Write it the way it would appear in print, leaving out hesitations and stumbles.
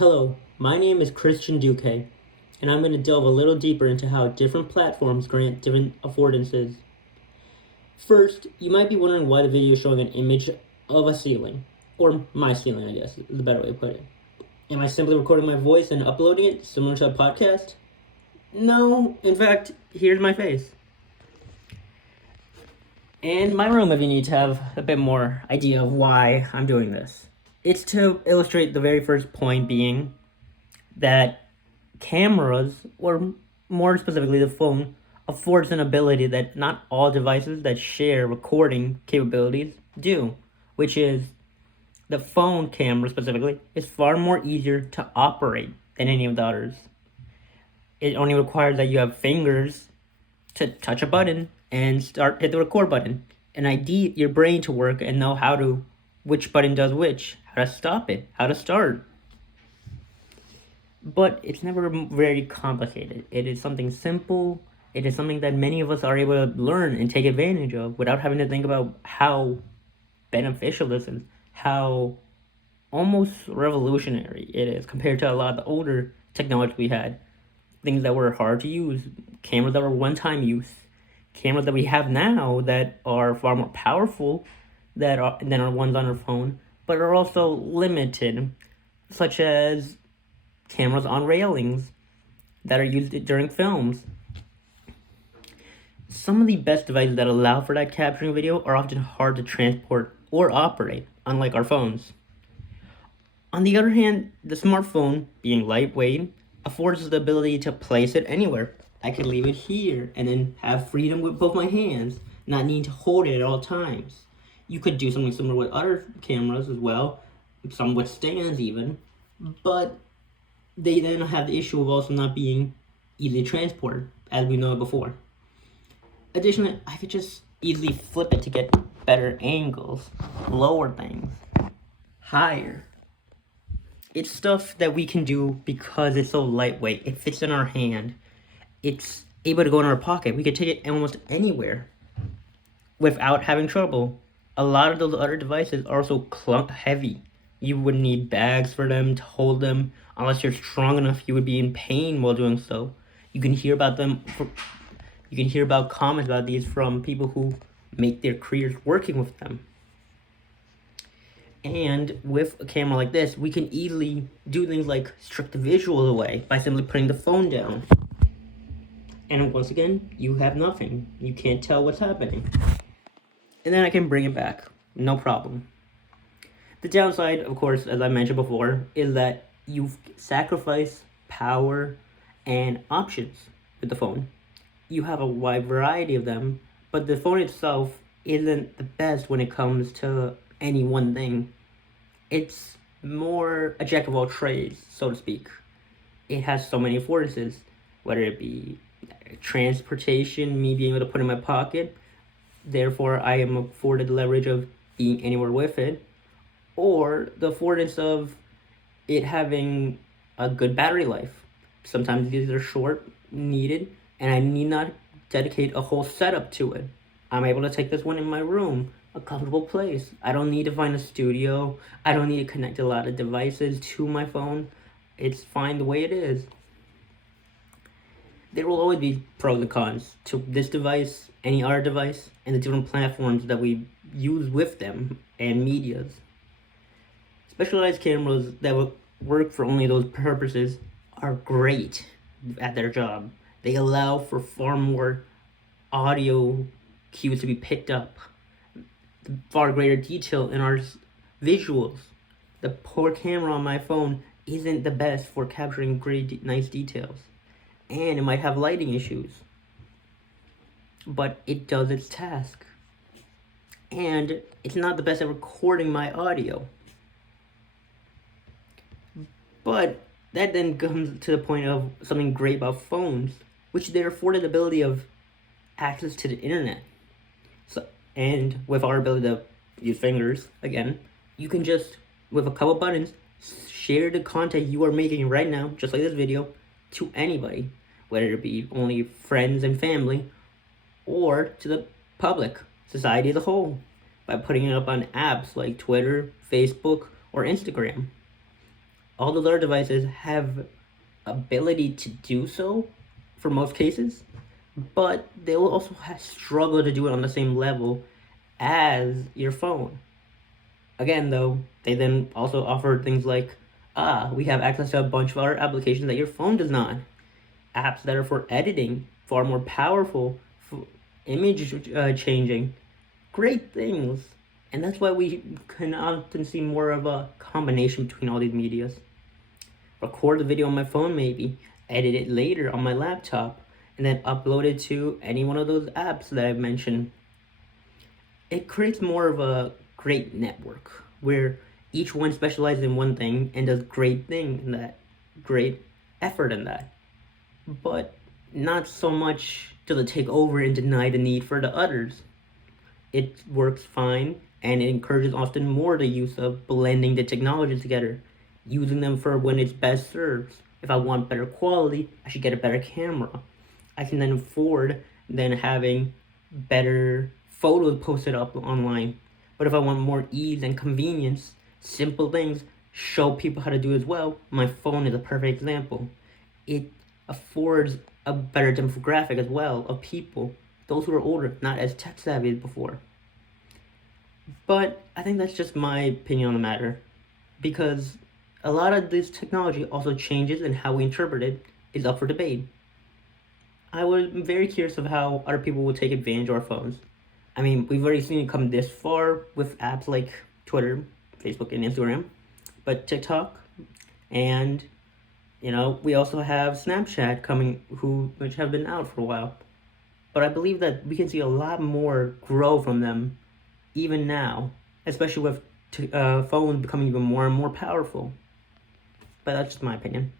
Hello, my name is Christian Duque, and I'm going to delve a little deeper into how different platforms grant different affordances. First, you might be wondering why the video is showing an image of a ceiling, or my ceiling, I guess, is the better way to put it. Am I simply recording my voice and uploading it, similar to a podcast? No, in fact, here's my face. And my room, if you need to have a bit more idea of why I'm doing this. It's to illustrate the very first point being that cameras, or more specifically the phone, affords an ability that not all devices that share recording capabilities do, which is the phone camera specifically is far more easier to operate than any of the others. It only requires that you have fingers to touch a button and hit the record button, and ID your brain to work and know which button does which, how to stop it, how to start. But it's never very complicated. It is something simple. It is something that many of us are able to learn and take advantage of without having to think about how beneficial this is, how almost revolutionary it is compared to a lot of the older technology we had. Things that were hard to use, cameras that were one-time use, cameras that we have now that are far more powerful than our ones on our phone, but are also limited, such as cameras on railings that are used during films. Some of the best devices that allow for that capturing video are often hard to transport or operate, unlike our phones. On the other hand, the smartphone, being lightweight, affords us the ability to place it anywhere. I can leave it here and then have freedom with both my hands, not needing to hold it at all times. You could do something similar with other cameras as well, some with stands even, but they then have the issue of also not being easily transported, as we know before. Additionally, I could just easily flip it to get better angles, lower things, higher. It's stuff that we can do because it's so lightweight. It fits in our hand. It's able to go in our pocket. We could take it almost anywhere without having trouble. A lot of those other devices are also heavy. You would need bags for them to hold them. Unless you're strong enough, you would be in pain while doing so. You can hear about comments about these from people who make their careers working with them. And with a camera like this, we can easily do things like strip the visual away by simply putting the phone down. And once again, you have nothing. You can't tell what's happening. And then I can bring it back. No problem. The downside, of course, as I mentioned before, is that you sacrifice power and options with the phone. You have a wide variety of them, but the phone itself isn't the best when it comes to any one thing. It's more a jack of all trades, so to speak. It has so many affordances, whether it be transportation, me being able to put in my pocket, therefore I am afforded the leverage of being anywhere with it, or the affordance of it having a good battery life. Sometimes these are short, needed, and I need not dedicate a whole setup to it. I'm able to take this one in my room, a comfortable place. I don't need to find a studio. I don't need to connect a lot of devices to my phone. It's fine the way it is. There will always be pros and cons to this device, any other device, and the different platforms that we use with them and medias. Specialized cameras that will work for only those purposes are great at their job. They allow for far more audio cues to be picked up, far greater detail in our visuals. The poor camera on my phone isn't the best for capturing nice details, and it might have lighting issues, but it does its task. And it's not the best at recording my audio. But that then comes to the point of something great about phones, which they're afforded the ability of access to the internet. So, and with our ability to use fingers, again, you can just, with a couple buttons, share the content you are making right now, just like this video, to anybody, whether it be only friends and family, or to the public, society as a whole, by putting it up on apps like Twitter, Facebook, or Instagram. All those other devices have ability to do so for most cases, but they will also struggle to do it on the same level as your phone. Again, though, they then also offer things like, we have access to a bunch of other applications that your phone does not. Apps that are for editing, far more powerful, for image changing, great things. And that's why we can often see more of a combination between all these medias. Record the video on my phone maybe, edit it later on my laptop, and then upload it to any one of those apps that I've mentioned. It creates more of a great network where each one specializes in one thing and does great thing in that, great effort in that. But not so much does it take over and deny the need for the others. It works fine, and it encourages often more the use of blending the technologies together, using them for when it's best served. If I want better quality, I should get a better camera. I can then afford then having better photos posted up online. But if I want more ease and convenience, simple things, show people how to do as well, my phone is a perfect example. It affords a better demographic as well of people, those who are older, not as tech savvy as before. But I think that's just my opinion on the matter, because a lot of this technology also changes, and how we interpret it is up for debate. I was very curious of how other people will take advantage of our phones. I mean, we've already seen it come this far with apps like Twitter, Facebook, and Instagram, but TikTok, and we also have Snapchat coming, which have been out for a while. But I believe that we can see a lot more grow from them, even now, especially with phones becoming even more and more powerful. But that's just my opinion.